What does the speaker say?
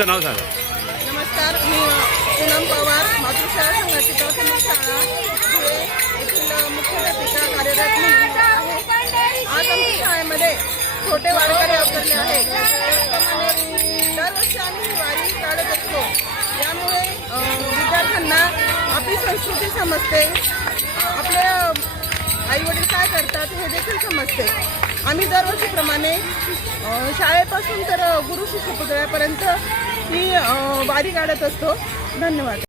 तुमचं नाव सांगा. नमस्कार, मी पूनम पवार, मातृशाळा संघाची प्राथमिक शाळा धुळे येथील मुख्याध्यापिका कार्यरत म्हणून आहे. आज आमच्या शाळेमध्ये छोटे वारकरी अवतरले आहेत. त्याप्रमाणे दरवर्षी आम्ही ही वारी काढत असतो. यामुळे विद्यार्थ्यांना आपली संस्कृती समजते, आपले आईवडील काय करतात हे देखील समजते. आम्ही दरवर्षीप्रमाणे शाळेपासून तर गुरु शिष्य पुतळ्यापर्यंत ही वारी काढत असतो. धन्यवाद.